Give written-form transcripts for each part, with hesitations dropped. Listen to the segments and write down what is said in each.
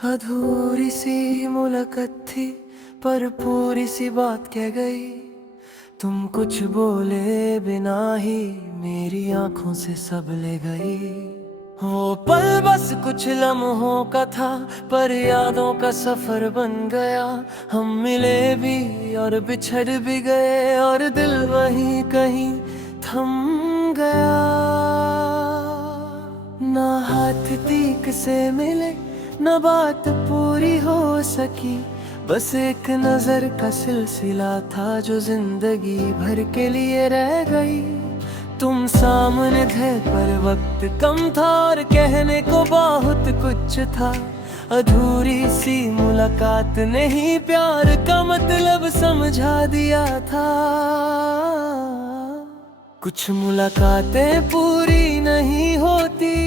अधूरी सी मुलाकात थी पर पूरी सी बात कह गई। तुम कुछ बोले बिना ही मेरी आंखों से सब ले गई। वो पल बस कुछ लम्हों का था पर यादों का सफर बन गया। हम मिले भी और बिछड़ भी गए और दिल वहीं कहीं थम गया। ना हाथ तीक से मिले न बात पूरी हो सकी, बस एक नजर का सिलसिला था जो जिंदगी भर के लिए रह गई। तुम सामने थे पर वक्त कम था और कहने को बहुत कुछ था। अधूरी सी मुलाकात ने ही प्यार का मतलब समझा दिया था। कुछ मुलाकातें पूरी नहीं होती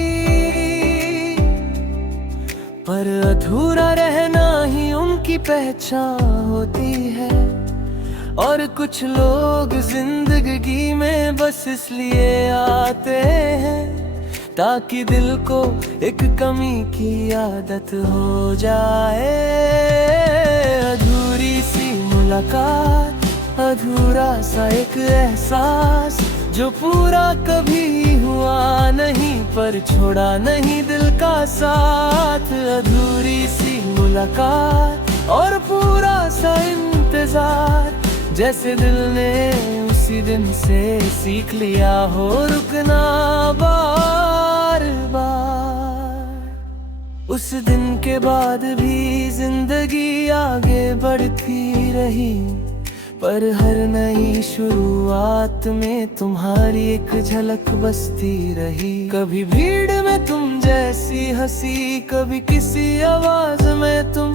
पर अधूरा रहना ही उनकी पहचान होती है। और कुछ लोग जिंदगी में बस इसलिए आते हैं ताकि दिल को एक कमी की आदत हो जाए। अधूरी सी मुलाकात, अधूरा सा एक एहसास जो पूरा कभी हुआ नहीं पर छोड़ा नहीं दिल का साथ। अधूरी सी मुलाकात और पूरा सा इंतजार, जैसे दिल ने उसी दिन से सीख लिया हो रुकना बार बार। उस दिन के बाद भी जिंदगी आगे बढ़ती रही पर हर नई शुरुआत में तुम्हारी एक झलक बसती रही। कभी भीड़ में तुम जैसी हंसी, कभी किसी आवाज में तुम,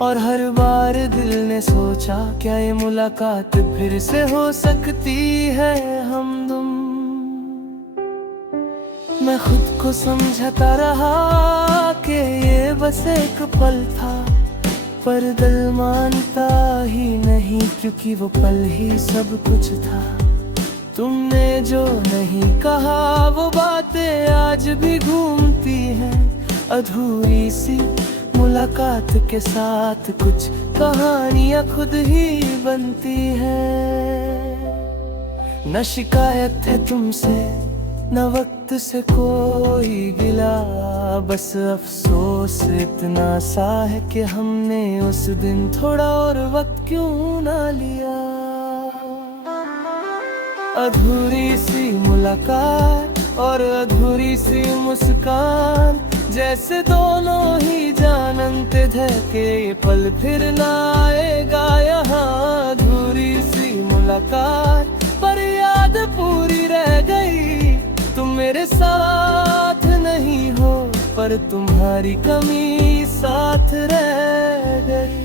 और हर बार दिल ने सोचा क्या ये मुलाकात फिर से हो सकती है हमदम। मैं खुद को समझता रहा कि ये बस एक पल था पर दिल मानता ही नहीं क्योंकि वो पल ही सब कुछ था। तुमने जो नहीं कहा वो बातें आज भी घूमती हैं। अधूरी सी मुलाकात के साथ कुछ कहानियां खुद ही बनती हैं। न शिकायत है तुमसे न वक्त से कोई गिला, बस अफसोस इतना सा है कि हमने उस दिन थोड़ा और वक्त क्यों ना लिया। अधूरी सी मुलाकात और अधूरी सी मुस्कान, जैसे दोनों ही जानते थे कि ये पल फिर ना आएगा यहाँ। अधूरी सी मुलाकात पर याद पूरी रह गई। तुम मेरे साथ नहीं हो पर तुम्हारी कमी साथ रह गई।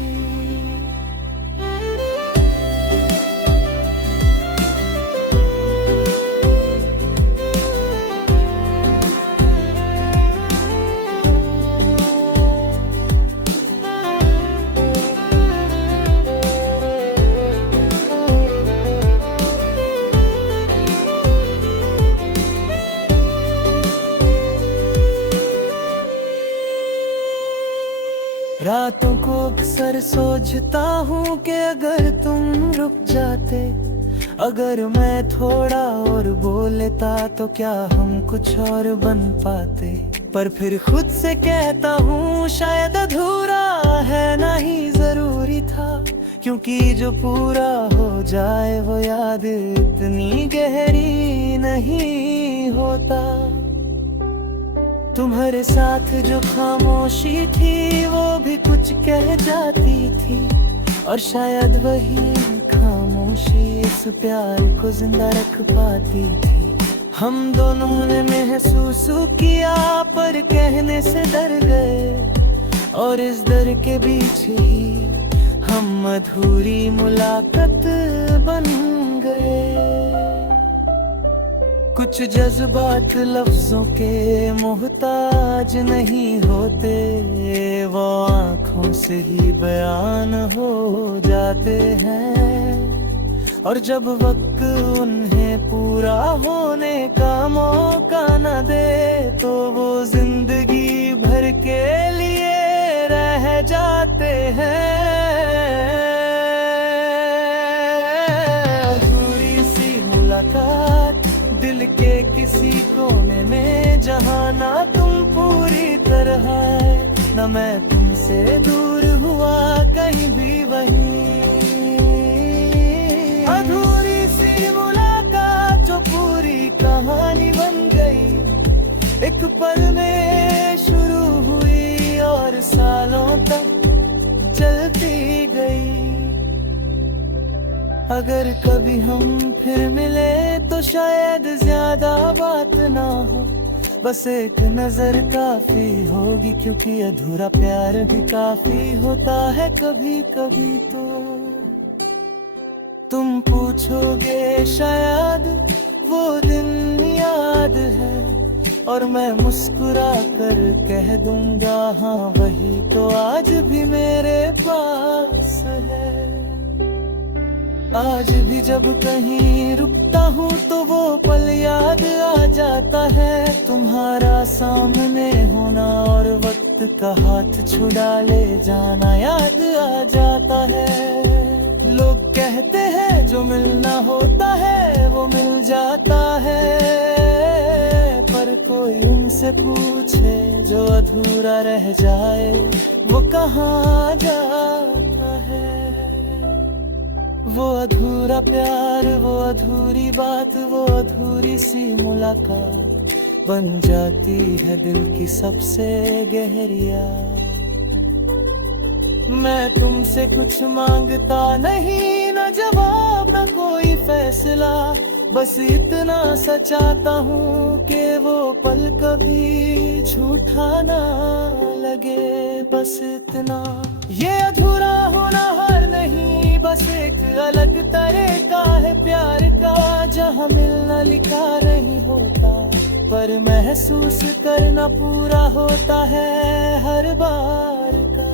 रातों को अक्सर सोचता हूँ कि अगर तुम रुक जाते, अगर मैं थोड़ा और बोलता तो क्या हम कुछ और बन पाते। पर फिर खुद से कहता हूँ शायद अधूरा है ना ही जरूरी था, क्योंकि जो पूरा हो जाए वो याद इतनी गहरी नहीं होता। तुम्हारे साथ जो खामोशी थी वो भी कुछ कह जाती थी, और शायद वही खामोशी इस प्यार को जिंदा रख पाती थी। हम दोनों ने महसूस किया पर कहने से डर गए, और इस डर के बीच ही हम अधूरी मुलाकात बन गए। कुछ जज्बात लफ्जों के मोहताज नहीं होते, वो आँखों से ही बयान हो जाते हैं। और जब वक्त उन्हें पूरा होने का मौका न दे तो वो जिंदगी भर के लिए रह जाते हैं। अधूरी सी मुलाकात दिल के किसी कोने में, जहाँ ना तुम पूरी तरह है ना मैं तुमसे दूर हुआ कहीं भी वहीं। अधूरी सी मुलाकात जो पूरी कहानी बन गई, एक पल में शुरू हुई और सालों तक चलती गई। अगर कभी हम फिर मिले तो शायद ज्यादा बात ना हो, बस एक नजर काफी होगी, क्योंकि अधूरा प्यार भी काफी होता है कभी कभी। तो तुम पूछोगे शायद वो दिन याद है, और मैं मुस्कुरा कर कह दूंगा हाँ वही तो आज भी मेरे पास है। आज भी जब कहीं रुकता हूँ तो वो पल याद आ जाता है, तुम्हारा सामने होना और वक्त का हाथ छुड़ा ले जाना याद आ जाता है। लोग कहते हैं जो मिलना होता है वो मिल जाता है, पर कोई उनसे पूछे जो अधूरा रह जाए वो कहाँ जाता है। वो अधूरा प्यार, वो अधूरी बात, वो अधूरी सी मुलाकात बन जाती है दिल की सबसे गहरी याद। मैं तुमसे कुछ मांगता नहीं, न जवाब न कोई फैसला, बस इतना सा चाहता हूँ कि वो पल कभी झूठा ना लगे, बस इतना। ये अधूरा होना हार नहीं, बस एक अलग तरह का है प्यार का, जहाँ मिलना लिखा नहीं होता पर महसूस करना पूरा होता है हर बार का।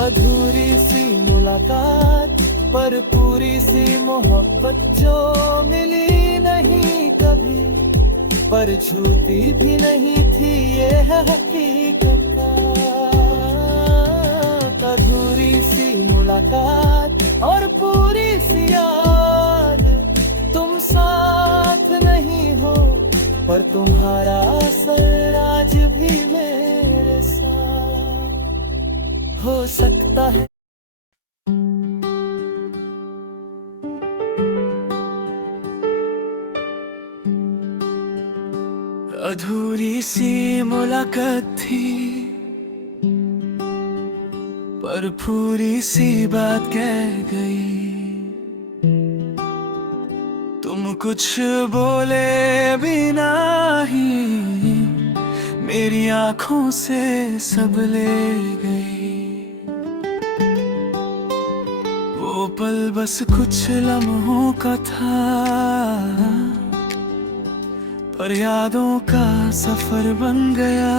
अधूरी सी मुलाकात पर पूरी सी मोहब्बत जो मिली नहीं कभी, पर झूठी भी नहीं थी ये है हकीकत का। अधूरी सी मुलाकात और पूरी सी याद, तुम साथ नहीं हो पर तुम्हारा असर आज भी मेरे साथ हो सकता है। अधूरी सी मुलाकात थी पर पूरी सी बात कह गई, तुम कुछ बोले बिना ही मेरी आंखों से सब ले गई। वो पल बस कुछ लम्हों का था, पर यादों का सफर बन गया।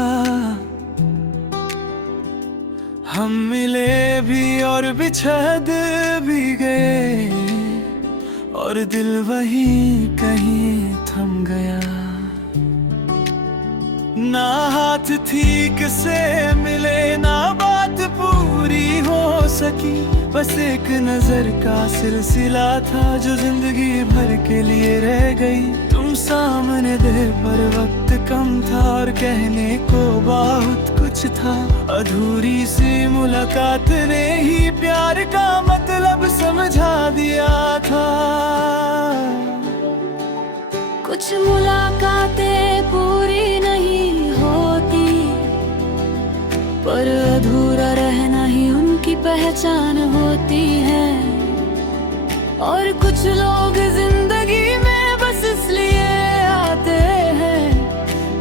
हम मिले भी और बिछड़ भी गए, और दिल वहीं कहीं थम गया। ना हाथ ठीक से मिले, ना बात पूरी हो सकी, बस एक नजर का सिलसिला था जो जिंदगी भर के लिए रह गई। तुम सामने थे पर वक्त कम था और कहने को बहुत कुछ था। अधूरी सी मुलाकात ने ही प्यार का मतलब समझा दिया था। कुछ मुलाकातें पूरी नहीं होती, पर अधूरा रहना ही उनकी पहचान होती है। और कुछ लोग जिंदगी में बस इसलिए आते हैं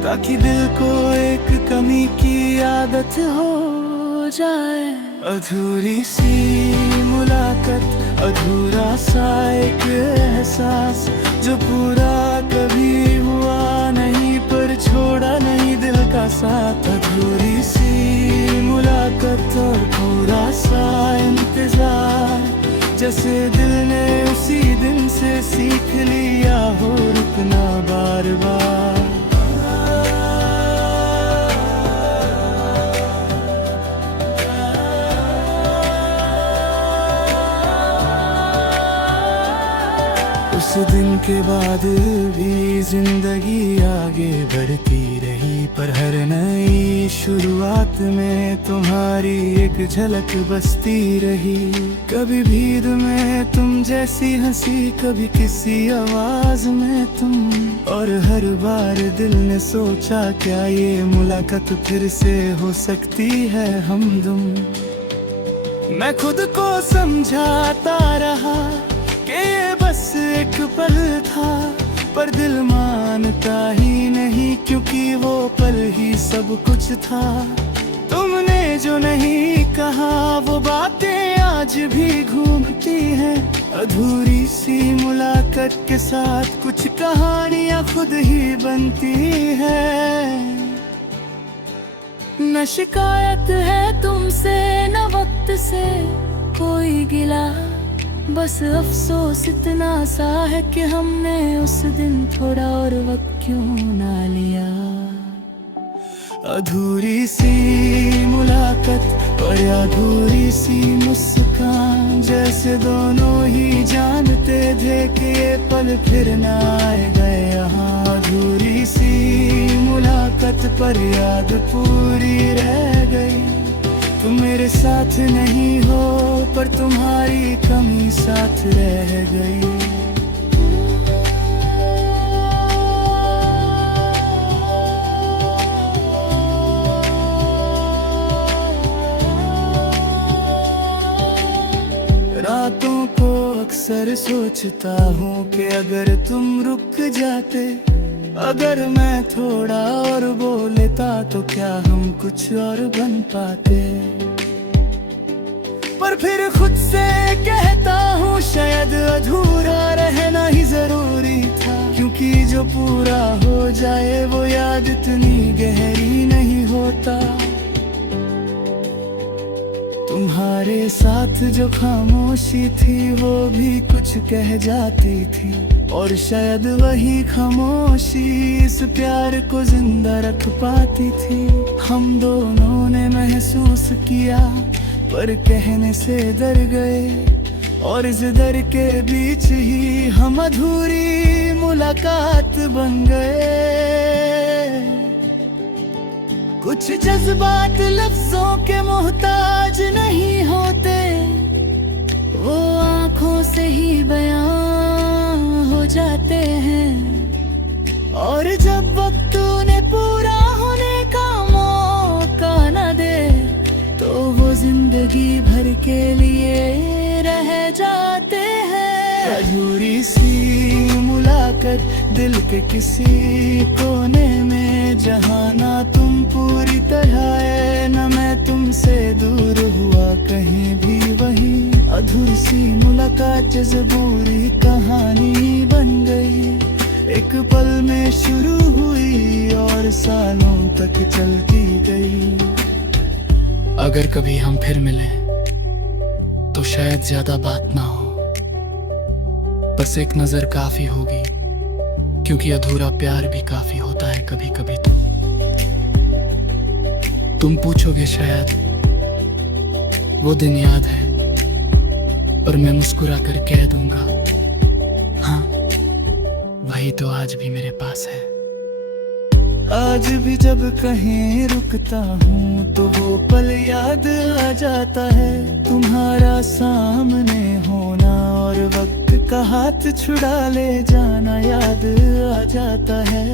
ताकि दिल को एक कमी की आदत हो जाए। अधूरी सी मुलाकात, अधूरा सा एक एहसास जो पूरा कभी हुआ नहीं पर छोड़ा नहीं दिल का साथ। अधूरी सी मुलाकात और पूरा सा इंतजार, जैसे दिल ने उसी दिन से सीख लिया हो रुकना बार बार। उस दिन के बाद भी जिंदगी आगे बढ़ती रही, पर हर नई शुरुआत में तुम्हारी एक झलक बसती रही। कभी भीड़ में तुम जैसी हंसी, कभी किसी आवाज में तुम, और हर बार दिल ने सोचा क्या ये मुलाकात फिर से हो सकती है हमदम। मैं खुद को समझाता रहा कि ये बस एक पल था, पर दिल मानता ही नहीं, क्योंकि वो पल ही सब कुछ था। तुमने जो नहीं कहा वो बातें आज भी घूमती हैं, अधूरी सी मुलाकात के साथ कुछ कहानियां खुद ही बनती हैं। न शिकायत है तुमसे न वक्त से कोई गिला, बस अफसोस इतना सा है कि हमने उस दिन थोड़ा और वक्त क्यों ना लिया। अधूरी सी मुलाकात और अधूरी सी मुस्कान, जैसे दोनों ही जानते थे कि ये पल फिर ना आएगा यहाँ। अधूरी सी मुलाकात पर याद पूरी रह गई। तुम मेरे साथ नहीं हो पर तुम्हारी कमी साथ रह गई। रातों को अक्सर सोचता हूँ कि अगर तुम रुक जाते, अगर मैं थोड़ा और बोल लेता तो क्या हम कुछ और बन पाते। पर फिर खुद से कहता हूँ शायद अधूरा रहना ही जरूरी था, क्योंकि जो पूरा हो जाए वो याद इतनी गहरी नहीं होता। तुम्हारे साथ जो खामोशी थी वो भी कुछ कह जाती थी, और शायद वही खामोशी इस प्यार को जिंदा रख पाती थी। हम दोनों ने महसूस किया पर कहने से डर गए, और इस डर के बीच ही हम अधूरी मुलाकात बन गए। कुछ जज्बात लफ्जों के मोहताज नहीं होते, वो आँखों से ही बयां हो जाते हैं। और जब वक्त उन्हें पूरा होने का मौका न दे, तो वो जिंदगी भर के लिए रह जाते हैं। अधूरी सी मुलाकात दिल के किसी कोने में, जहाँ ना तुम पूरी तरह है न मैं तुमसे दूर हुआ कहीं भी वहीं। अधूरी सी मुलाकात जज़बूरी कहानी बन गई, एक पल में शुरू हुई और सालों तक चलती गई। अगर कभी हम फिर मिले तो शायद ज्यादा बात ना हो, बस एक नजर काफी होगी, क्योंकि अधूरा प्यार भी काफी होता है कभी कभी। तो तुम पूछोगे शायद वो दिन याद है, और मैं मुस्कुरा कर कह दूंगा हाँ, वही तो आज भी मेरे पास है। आज भी जब कहीं रुकता हूँ तो वो पल याद आ जाता है, तुम्हारा सामने होना और वक्त का हाथ छुड़ा ले जाना याद आ जाता है।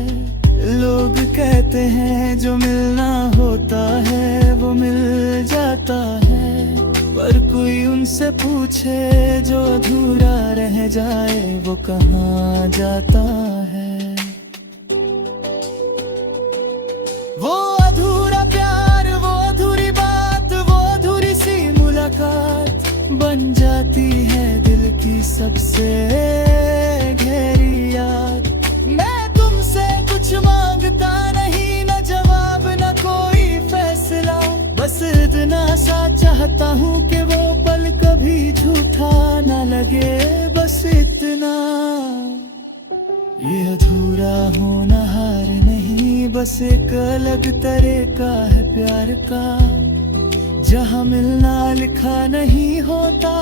लोग कहते हैं जो मिलना होता है वो मिल जाता है, पर कोई उनसे पूछे जो अधूरा रह जाए वो कहाँ जाता है। वो अधूरा प्यार, वो अधूरी बात, वो अधूरी सी मुलाकात बन जाती है दिल की सबसे गहरी याद। मैं तुमसे कुछ मांगता नहीं, न जवाब न कोई फैसला, बस इतना सा चाहता हूँ कि वो पल कभी झूठा न लगे, बस इतना। ये अधूरा होना हार नहीं, बस एक अलग तरह का है प्यार का, जहाँ मिलना लिखा नहीं होता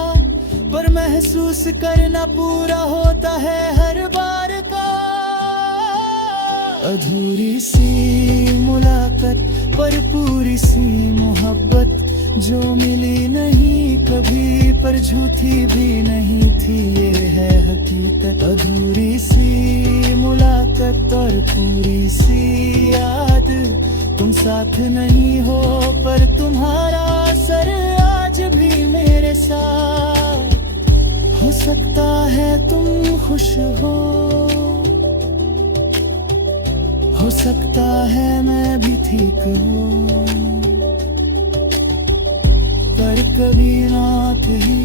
पर महसूस करना पूरा होता है हर बार का। अधूरी सी मुलाकात पर पूरी सी मोहब्बत, जो मिली नहीं कभी पर झूठी भी नहीं थी, ये है हकीकत। अधूरी सी मुलाकात और पूरी सी याद, तुम साथ नहीं हो पर तुम्हारा असर आज भी मेरे साथ। हो सकता है तुम खुश हो सकता है मैं भी ठीक हूँ, पर कभी रात ही।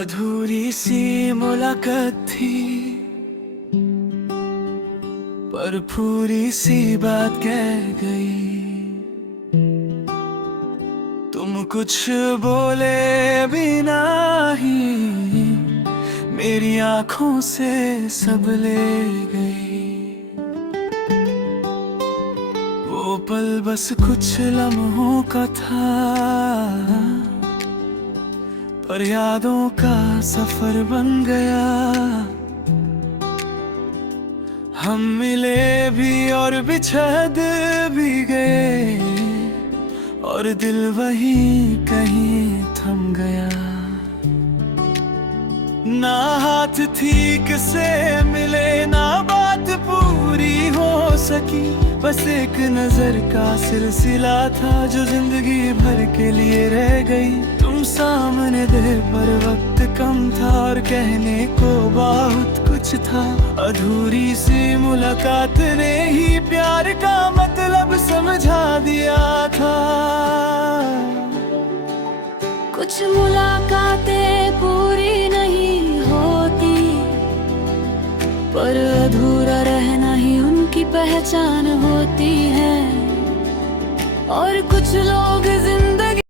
अधूरी सी मुलाकात थी, पर पूरी सी बात कह गई। तुम कुछ बोले बिना ही मेरी आंखों से सब ले गई। वो पल बस कुछ लम्हों का था, पर यादों का सफर बन गया। हम मिले भी और बिछड़ भी गए, और दिल वहीं कहीं थम गया। ना हाथ ठीक से मिले, ना बात पूरी हो सकी, बस एक नजर का सिलसिला था जो जिंदगी भर के लिए रह गई। तुम सामने थे पर वक्त कम था, और कहने को बहुत कुछ था। अधूरी सी मुलाकात ने ही प्यार का मतलब समझा दिया था। कुछ मुलाकातें पूरी नहीं होती, पर अधूरा रहना ही उनकी पहचान होती है। और कुछ लोग जिंदगी